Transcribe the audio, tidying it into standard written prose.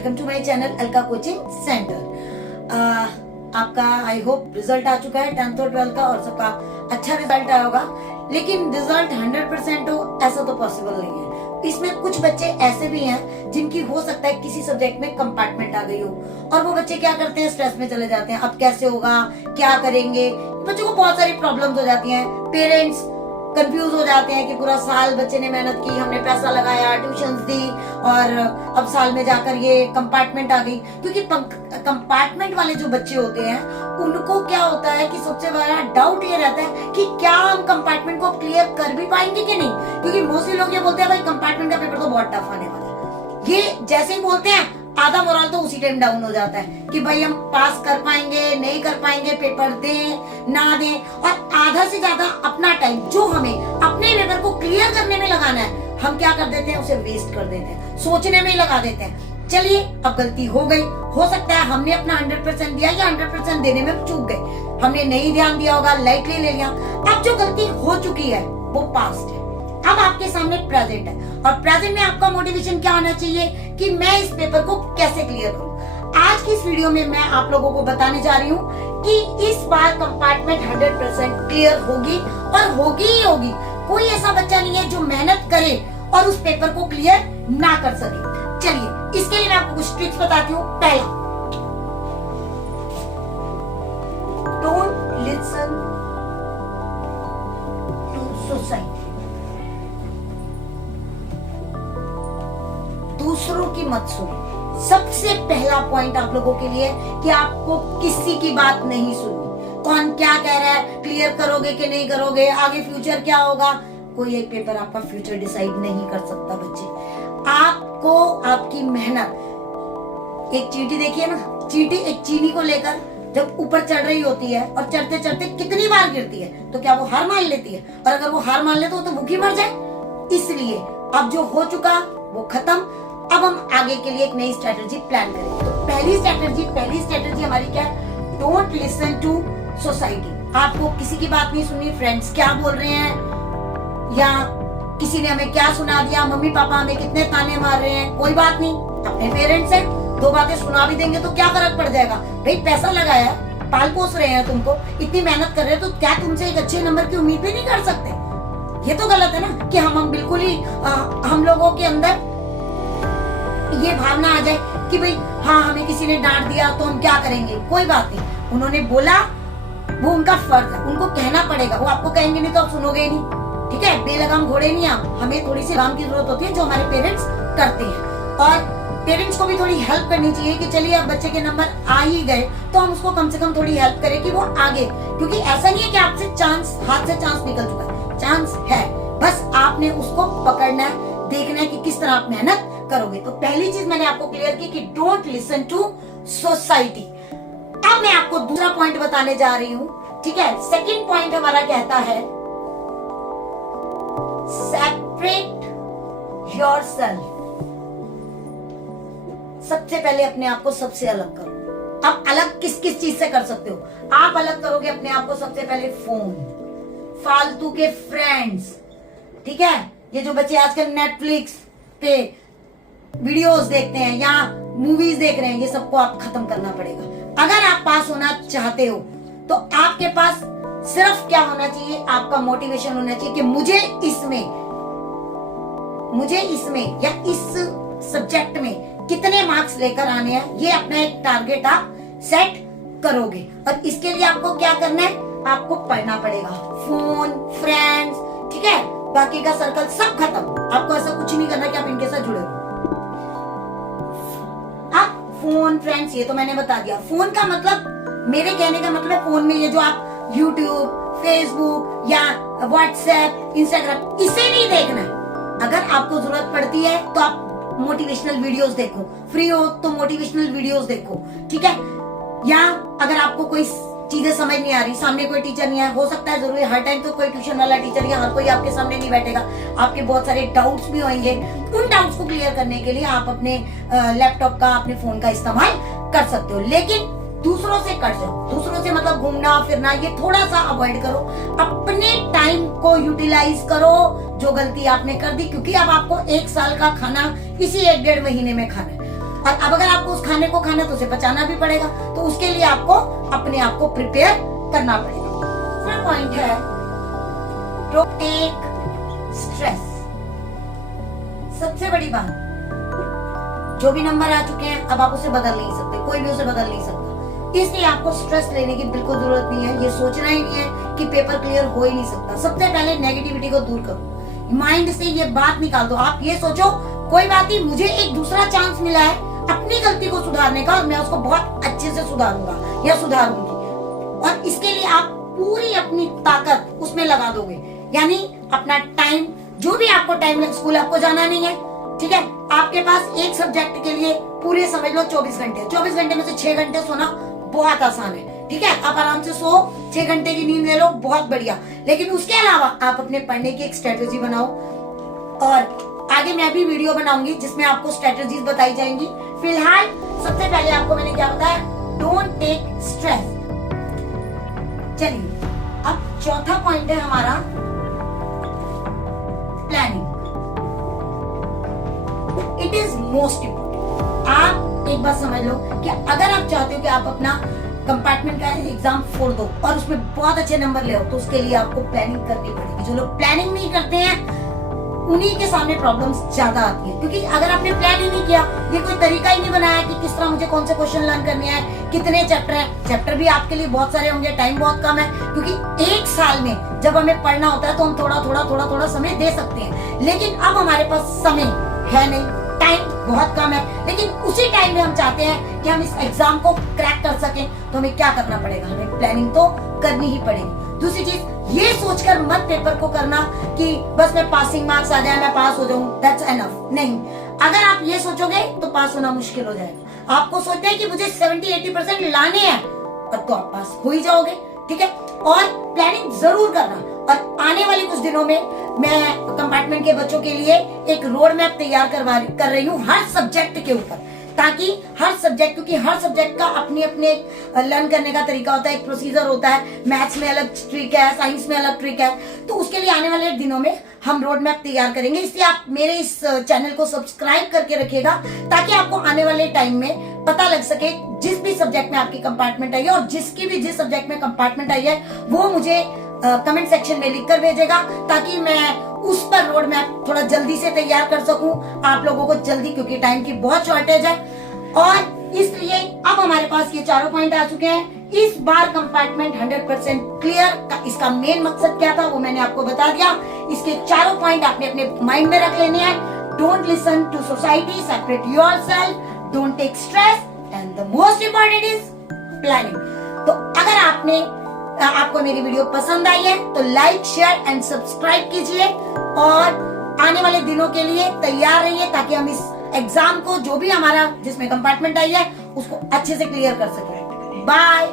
Welcome to my channel Alka coaching centre. आपका I hope result आ चुका है 10th और 12th का और सबका अच्छा रिजल्ट आया होगा, लेकिन रिजल्ट 100% हो ऐसा तो पॉसिबल नहीं है। इसमें कुछ बच्चे ऐसे भी हैं जिनकी हो सकता है किसी सब्जेक्ट में कंपार्टमेंट आ गई हो और वो बच्चे क्या करते हैं, स्ट्रेस में चले जाते हैं। अब कैसे होगा, क्या करेंगे, बच्चों को बहुत सारी प्रॉब्लम्स हो जाती हैं। पेरेंट्स कंफ्यूज हो जाते हैं कि पूरा साल बच्चे ने मेहनत की, हमने पैसा लगाया, ट्यूशंस दी और अब साल में जाकर ये कंपार्टमेंट आ गई। क्योंकि कंपार्टमेंट वाले जो बच्चे होते हैं उनको क्या होता है कि सबसे बड़ा डाउट ये रहता है कि क्या हम कंपार्टमेंट को क्लियर कर भी पाएंगे कि नहीं। क्योंकि मोस्टली लोग ये बोलते हैं भाई कंपार्टमेंट का पेपर तो बहुत टफ आने वाला है। ये जैसे ही बोलते हैं आधा मोरल तो उसी टाइम डाउन हो जाता है कि भाई हम पास कर पाएंगे नहीं कर पाएंगे, पेपर दें ना दें, और आधा से ज्यादा अपना टाइम जो हमें अपने पेपर को क्लियर करने में लगाना है हम क्या कर देते हैं, उसे वेस्ट कर देते हैं, सोचने में ही लगा देते हैं। चलिए अब गलती हो गई, हो सकता है हमने अपना 100% दिया या 100% देने में चूक गए, हमने नहीं ध्यान दिया होगा, लाइटली ले लिया। अब जो गलती हो चुकी है वो पास्ट है, अब आपके सामने प्रेजेंट है और प्रेजेंट में आपका मोटिवेशन क्या होना चाहिए कि मैं इस पेपर को कैसे क्लियर करूं। आज की इस वीडियो में मैं आप लोगों को बताने जा रही हूं कि इस बार कंपार्टमेंट 100% क्लियर होगी और होगी ही होगी। कोई ऐसा बच्चा नहीं है जो मेहनत करे और उस पेपर को क्लियर ना कर सके। चलिए इसके लिए मैं आपको कुछ ट्रिक्स बताती हूँ। पहला, डोंट लिसन टू सोसाइटी, दूसरों की मत सुनो। सबसे पहला पॉइंट आप लोगों के लिए कि आपको किसी की बात नहीं सुननी। कौन क्या कह रहा है, क्लियर करोगे कि नहीं करोगे, आगे फ्यूचर क्या होगा, कोई एक पेपर आपका फ्यूचर डिसाइड नहीं कर सकता। बच्चे आपको आपकी मेहनत, एक चींटी देखिए ना, चींटी एक चीनी को लेकर जब ऊपर चढ़ रही होती है और चढ़ते चढ़ते कितनी बार गिरती है, तो क्या वो हार मान लेती है? और अगर वो हार मान ले तो भूखी मर जाए। इसलिए अब जो हो चुका वो खत्म, अब हम आगे के लिए एक नई स्ट्रेटेजी प्लान करेंगे। तो पहली स्ट्रेटेजी हमारी क्या है, डोंट लिसन टू सोसाइटी। आपको किसी की बात नहीं सुननी, फ्रेंड्स क्या बोल रहे हैं या किसी ने हमें क्या सुना दिया, मम्मी पापा हमें कितने ताने मार रहे हैं, कोई बात नहीं, अपने पेरेंट्स हैं, दो बातें सुना भी देंगे तो क्या फर्क पड़ जाएगा। भाई पैसा लगाया, पाल पोस रहे हैं तुमको, इतनी मेहनत कर रहे हैं, तो क्या तुमसे एक अच्छे नंबर की उम्मीद भी नहीं कर सकते? ये तो गलत है ना कि हम बिल्कुल ही हम लोगों के अंदर ये भावना आ जाए कि भाई हाँ हमें किसी ने डांट दिया तो हम क्या करेंगे। कोई बात नहीं, उन्होंने बोला वो उनका फर्ज है, उनको कहना पड़ेगा। वो आपको कहेंगे नहीं तो आप सुनोगे नहीं, ठीक है। बेलगाम घोड़े नहीं हम, हमें थोड़ी सी लगाम की जरूरत होती है जो हमारे पेरेंट्स करते हैं। और पेरेंट्स को भी थोड़ी हेल्प करनी चाहिए कि चलिए अब बच्चे के नंबर आ ही गए तो हम उसको कम से कम थोड़ी हेल्प करें कि वो आगे। क्योंकि ऐसा नहीं है कि आपसे चांस, हाथ से चांस निकल चुका है, चांस है, बस आपने उसको पकड़ना है, देखना है कि किस तरह आप मेहनत करोगे। तो पहली चीज मैंने आपको क्लियर की कि डोंट लिसन टू सोसाइटी। अब मैं आपको दूसरा पॉइंट बताने जा रही हूं, ठीक है। सेकंड पॉइंट हमारा कहता है सेपरेट योरसेल्फ। सबसे पहले अपने आप को सबसे अलग करो। अब अलग किस किस चीज से कर सकते हो? आप अलग करोगे अपने आप को सबसे पहले फोन, फालतू के फ्रेंड्स, ठीक है। ये जो बच्चे आजकल नेटफ्लिक्स पे वीडियोस देखते हैं या मूवीज देख रहे हैं, ये सबको आप खत्म करना पड़ेगा। अगर आप पास होना चाहते हो तो आपके पास सिर्फ क्या होना चाहिए, आपका मोटिवेशन होना चाहिए कि मुझे इसमें या इस सब्जेक्ट में कितने मार्क्स लेकर आने हैं। ये अपना एक टारगेट आप सेट करोगे और इसके लिए आपको क्या करना है, आपको पढ़ना पड़ेगा। फोन, फ्रेंड्स, ठीक है, बाकी का सर्कल सब खत्म। आपको ऐसा कुछ नहीं करना कि आप इनके साथ जुड़े हो। फोन, फ्रेंड्स, ये तो मैंने बता दिया। फोन का मतलब, मेरे कहने का मतलब फोन में ये जो आप यूट्यूब, फेसबुक या व्हाट्सएप, इंस्टाग्राम, इसे नहीं देखना है। अगर आपको जरूरत पड़ती है तो आप मोटिवेशनल वीडियोस देखो, फ्री हो तो मोटिवेशनल वीडियोस देखो, ठीक है। या अगर आपको कोई चीजें समझ नहीं आ रही, सामने कोई टीचर नहीं है, हो सकता है जरूरी हर टाइम तो कोई ट्यूशन वाला टीचर या हर कोई आपके सामने नहीं बैठेगा, आपके बहुत सारे डाउट्स भी होंगे। उन डाउट्स को क्लियर करने के लिए आप अपने लैपटॉप का, अपने फोन का इस्तेमाल कर सकते हो। लेकिन दूसरों से कट जाओ, दूसरों से मतलब घूमना फिरना ये थोड़ा सा अवॉइड करो। अपने टाइम को यूटिलाइज करो जो गलती आपने कर दी, क्योंकि अब आपको 1 साल का खाना इसी 1-1.5 महीने में खाना है। और अब अगर आपको उस खाने को खाना तो उसे पचाना भी पड़ेगा, तो उसके लिए आपको अपने आप को प्रिपेयर करना पड़ेगा। दूसरा पॉइंट है डोंट टेक स्ट्रेस। सबसे बड़ी बात, जो भी नंबर आ चुके हैं अब आप उसे बदल नहीं सकते, कोई भी उसे बदल नहीं सकता, इसलिए आपको स्ट्रेस लेने की बिल्कुल जरूरत नहीं है। ये सोचना ही नहीं है कि पेपर क्लियर हो ही नहीं सकता। सबसे पहले नेगेटिविटी को दूर करो, माइंड से ये बात निकाल दो। आप ये सोचो कोई बात नहीं, मुझे एक दूसरा चांस मिला है अपनी गलती को सुधारने का और मैं उसको बहुत अच्छे से सुधारूंगा या सुधारूंगी, और इसके लिए आप पूरी अपनी ताकत उसमें लगा दोगे। यानी अपना टाइम, जो भी आपको टाइम, स्कूल आपको जाना नहीं है, ठीक है, आपके पास एक सब्जेक्ट के लिए पूरे समझ लो 24 घंटे, 24 घंटे में से 6 घंटे सोना बहुत आसान है, ठीक है, आप आराम से सो, 6 घंटे की नींद ले लो, बहुत बढ़िया। लेकिन उसके अलावा आप अपने पढ़ने की एक स्ट्रेटेजी बनाओ, और आगे मैं भी वीडियो बनाऊंगी जिसमें आपको स्ट्रेटेजीज बताई जाएंगी। फिलहाल सबसे पहले आपको मैंने क्या बताया, डोंट टेक स्ट्रेस। चलिए अब चौथा पॉइंट है हमारा planning. It is most important. आप एक बात समझ लो कि अगर आप चाहते हो कि आप अपना कंपार्टमेंट का एग्जाम फोड़ दो और उसमें बहुत अच्छे नंबर ले आओ, तो उसके लिए आपको प्लानिंग करनी पड़ेगी। जो लोग प्लानिंग नहीं करते हैं उन्हीं के सामने प्रॉब्लम्स ज्यादा आती है, क्योंकि अगर आपने प्लान ही नहीं किया, ये कोई तरीका ही नहीं बनाया कि किस तरह मुझे कौन से क्वेश्चन लर्न करने हैं, कितने चैप्टर हैं। चैप्टर भी आपके लिए बहुत सारे होंगे, टाइम बहुत कम है, क्योंकि एक साल में जब हमें पढ़ना होता है तो हम थोड़ा थोड़ा समय दे सकते हैं, लेकिन अब हमारे पास समय है नहीं, टाइम बहुत कम है। लेकिन उसी टाइम में हम चाहते हैं कि हम इस एग्जाम को क्रैक कर सकें, तो हमें क्या करना पड़ेगा, हमें प्लानिंग तो करनी ही पड़ेगी। दूसरी चीज, ये सोचकर मत पेपर को करना कि बस मैं पासिंग मार्क्स आ जाए, मैं पास हो जाऊं, दैट्स एनफ। नहीं, अगर आप ये सोचोगे तो पास होना मुश्किल हो जाएगा। आपको सोचना है कि मुझे 70-80% लाने हैं, और तो आप पास हो ही जाओगे, ठीक है। और प्लानिंग जरूर करना, और आने वाले कुछ दिनों में मैं कंपार्टमेंट के बच्चों के लिए एक रोड मैप तैयार कर रही हूँ हर सब्जेक्ट के ऊपर, ताकि हर सब्जेक्ट, क्योंकि हर सब्जेक्ट का अपने अपने लर्न करने का तरीका होता है, एक प्रोसीजर होता है। मैथ्स में अलग ट्रिक है, साइंस में अलग ट्रिक है, तो उसके लिए आने वाले दिनों में हम रोड मैप तैयार करेंगे। इसलिए आप मेरे इस चैनल को सब्सक्राइब करके रखिएगा, ताकि आपको आने वाले टाइम में पता लग सके जिस भी सब्जेक्ट में आपकी कंपार्टमेंट आई है, और जिसकी भी जिस सब्जेक्ट में कंपार्टमेंट आई है वो मुझे कमेंट सेक्शन में लिख कर भेजेगा, ताकि मैं उस पर रोड मैप थोड़ा जल्दी से तैयार कर सकूं आप लोगों को जल्दी, क्योंकि टाइम की बहुत शॉर्टेज है। और इसलिए अब हमारे पास ये चारों पॉइंट आ चुके हैं। इस बार कंपार्टमेंट 100% क्लियर का इसका मेन मकसद क्या था वो मैंने आपको बता दिया। इसके चारों पॉइंट आपने अपने माइंड में रख लेने हैं। Don't listen to society, separate yourself, don't take stress, and the most important is planning. तो अगर आपको मेरी वीडियो पसंद आई है तो लाइक, शेयर एंड सब्सक्राइब कीजिए, और आने वाले दिनों के लिए तैयार रहिए, ताकि हम इस एग्जाम को, जो भी हमारा जिसमें कंपार्टमेंट आई है, उसको अच्छे से क्लियर कर सकें। बाय।